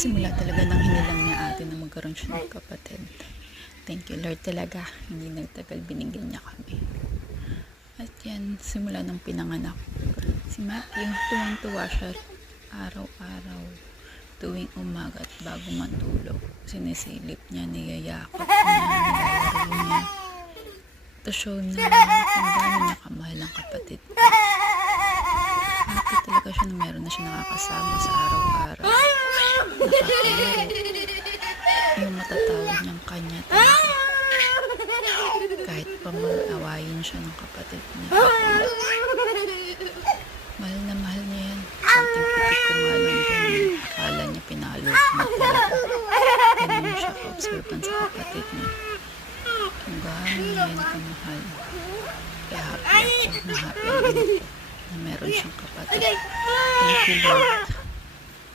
Simula talaga nang hinilang niya ate na magkaroon siya ng kapatid. Thank you Lord talaga, hindi nagtagal binigyan niya kami. At yan, simula nang pinanganak si Matthew, tuwang-tuwa siya araw-araw, tuwing umaga at bago matulog. Sinisilip niya, niyayakap niya, nilalaro niya. To show na kung gaano niya kamahal ang kapatid niya. Happy talaga siya na meron na siya nakakasama sa araw-araw. Nakakalaro. Yung matatawag niyang kanya talaga. Kahit pa mag-awayin siya ng kapatid niya. Mahal na mahal niya yan. Konting pitik ko nga lang dyan. Akala niya pinalo ko na talaga. Ganun siya ka-observant sa kapatid niya. Kung gaano niya yan kamahal. Kaya happy ako na happy ang ina ko na meron siyang kapatid. Thank you Lord.